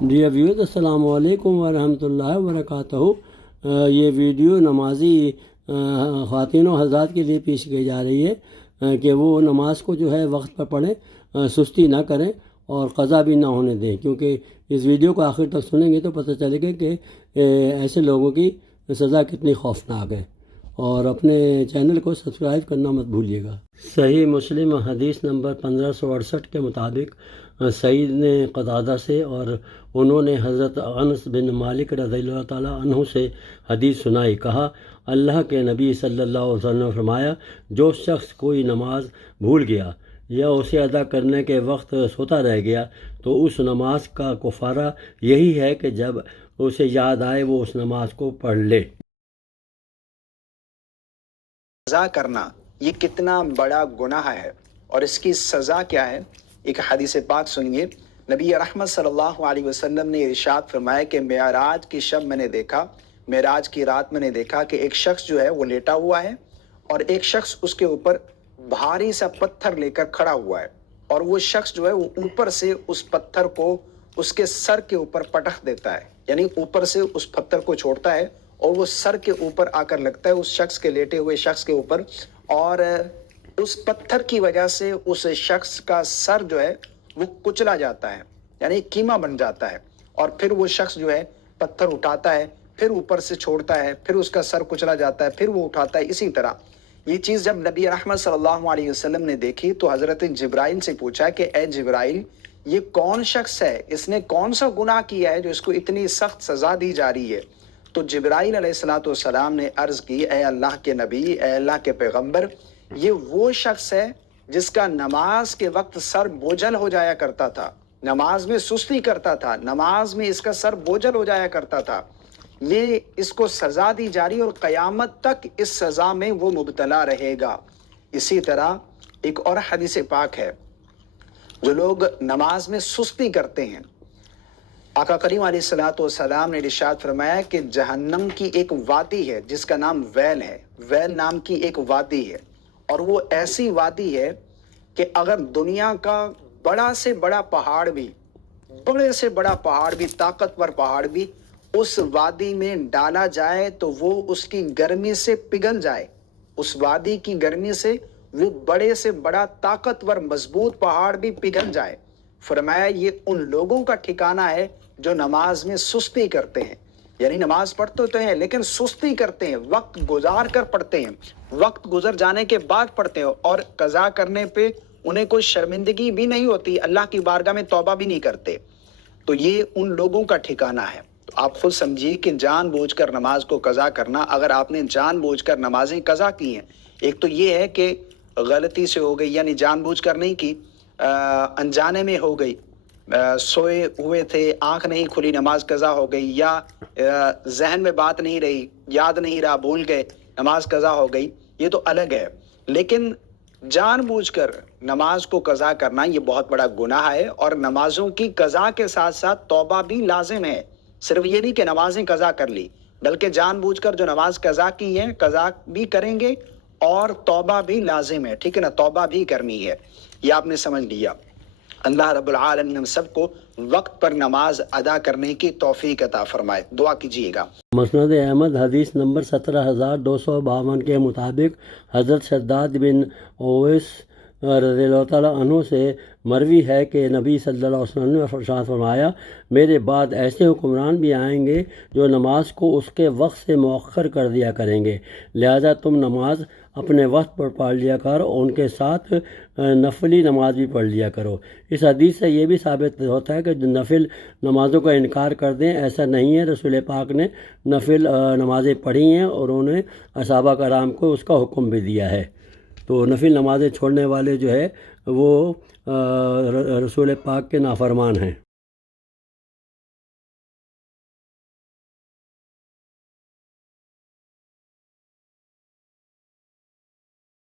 Dear viewers, السلام علیکم ورحمۃ اللہ وبرکاتہ۔ یہ ویڈیو نمازی خواتین و حضرات کے لیے پیش کی جا رہی ہے کہ وہ نماز کو جو ہے وقت پر پڑھیں، سستی نہ کریں اور قضا بھی نہ ہونے دیں، کیونکہ اس ویڈیو کو آخر تک سنیں گے تو پتہ چلے گا کہ ایسے لوگوں کی سزا کتنی خوفناک ہے۔ اور اپنے چینل کو سبسکرائب کرنا مت بھولیے گا۔ صحیح مسلم حدیث نمبر 1568 کے مطابق سعید نے قتادہ سے اور انہوں نے حضرت انس بن مالک رضی اللہ تعالیٰ عنہ سے حدیث سنائی۔ کہا، اللہ کے نبی صلی اللہ علیہ وسلم نے فرمایا، جو شخص کوئی نماز بھول گیا یا اسے ادا کرنے کے وقت سوتا رہ گیا تو اس نماز کا کفارہ یہی ہے کہ جب اسے یاد آئے وہ اس نماز کو پڑھ لے۔ قضا کرنا یہ کتنا بڑا گناہ ہے اور اس کی سزا کیا ہے؟ ایک حدیث پاک سنیے۔ نبی رحمت صلی اللہ علیہ وسلم نے ارشاد فرمایا کہ معراج کی شب میں نے دیکھا، معراج کی رات میں نے دیکھا کہ ایک شخص جو ہے وہ لیٹا ہوا ہے اور ایک شخص اس کے اوپر بھاری سا پتھر لے کر کھڑا ہوا ہے، اور وہ شخص جو ہے وہ اوپر سے اس پتھر کو اس کے سر کے اوپر پٹخ دیتا ہے، یعنی اوپر سے اس پتھر کو چھوڑتا ہے اور وہ سر کے اوپر آ کر لگتا ہے اس شخص کے لیٹے ہوئے شخص کے اوپر، اور اس پتھر کی وجہ سے اس شخص کا سر جو ہے وہ کچلا جاتا ہے، یعنی کیما بن جاتا ہے، اور پھر وہ شخص جو ہے پتھر اٹھاتا ہے، پھر اوپر سے چھوڑتا ہے، پھر اس کا سر کچلا جاتا ہے، پھر وہ اٹھاتا ہے۔ اسی طرح یہ چیز جب نبی رحمت صلی اللہ علیہ وسلم نے دیکھی تو حضرت جبرائیل سے پوچھا کہ اے جبرائیل، یہ کون شخص ہے، اس نے کون سا گناہ کیا ہے جو اس کو اتنی سخت سزا دی جا رہی ہے؟ تو جبرائیل علیہ السلام نے عرض کی، اے اللہ کے نبی، اے اللہ کے پیغمبر، یہ وہ شخص ہے جس کا نماز کے وقت سر بوجھل ہو جایا کرتا تھا، نماز میں سستی کرتا تھا، نماز میں اس کا سر بوجھل ہو جایا کرتا تھا، یہ اس کو سزا دی جا رہی اور قیامت تک اس سزا میں وہ مبتلا رہے گا۔ اسی طرح ایک اور حدیث پاک ہے، جو لوگ نماز میں سستی کرتے ہیں، آقا کریم علیہ السلام نے ارشاد فرمایا کہ جہنم کی ایک وادی ہے جس کا نام ویل ہے، ویل نام کی ایک وادی ہے، اور وہ ایسی وادی ہے کہ اگر دنیا کا بڑا سے بڑا پہاڑ بھی، بڑے سے بڑا پہاڑ بھی، طاقتور پہاڑ بھی اس وادی میں ڈالا جائے تو وہ اس کی گرمی سے پگھل جائے، اس وادی کی گرمی سے وہ بڑے سے بڑا طاقتور مضبوط پہاڑ بھی پگھل جائے۔ فرمایا یہ ان لوگوں کا ٹھکانہ ہے جو نماز میں سستی کرتے ہیں، یعنی نماز پڑھتے تو ہیں لیکن سستی کرتے ہیں، وقت گزار کر پڑھتے ہیں، وقت گزر جانے کے بعد پڑھتے ہیں، اور قضا کرنے پہ انہیں کوئی شرمندگی بھی نہیں ہوتی، اللہ کی بارگاہ میں توبہ بھی نہیں کرتے، تو یہ ان لوگوں کا ٹھکانہ ہے۔ تو آپ خود سمجھیے کہ جان بوجھ کر نماز کو قضا کرنا، اگر آپ نے جان بوجھ کر نمازیں قضا کی ہیں، ایک تو یہ ہے کہ غلطی سے ہو گئی، یعنی جان بوجھ کر نہیں کی، انجانے میں ہو گئی، سوئے ہوئے تھے، آنکھ نہیں کھلی، نماز قضا ہو گئی، یا ذہن میں بات نہیں رہی، یاد نہیں رہا، بھول گئے، نماز قضا ہو گئی، یہ تو الگ ہے۔ لیکن جان بوجھ کر نماز کو قضا کرنا یہ بہت بڑا گناہ ہے، اور نمازوں کی قضا کے ساتھ ساتھ توبہ بھی لازم ہے۔ صرف یہ نہیں کہ نمازیں قضا کر لی، بلکہ جان بوجھ کر جو نماز قضا کی ہے قضا بھی کریں گے اور توبہ بھی لازم ہے، ٹھیک ہے نا، توبہ بھی کرنی ہے، یہ آپ نے سمجھ لیا۔ اللہ رب العالمین ہم سب کو وقت پر نماز ادا کرنے کی توفیق عطا فرمائے، دعا کیجیے گا۔ مسند احمد حدیث نمبر 17252 کے مطابق حضرت شداد بن اویس رضی اللہ تعالیٰ عنہ سے مروی ہے کہ نبی صلی اللہ علیہ وسلم نے ارشاد فرمایا، میرے بعد ایسے حکمران بھی آئیں گے جو نماز کو اس کے وقت سے مؤخر کر دیا کریں گے، لہذا تم نماز اپنے وقت پر پڑھ لیا کرو اور ان کے ساتھ نفلی نماز بھی پڑھ لیا کرو۔ اس حدیث سے یہ بھی ثابت ہوتا ہے کہ جو نفل نمازوں کا انکار کر دیں، ایسا نہیں ہے، رسول پاک نے نفل نمازیں پڑھی ہیں اور انہوں نے صحابہ کرام کو اس کا حکم بھی دیا ہے۔ تو نفل نمازیں چھوڑنے والے جو ہے وہ رسول پاک کے نافرمان ہیں۔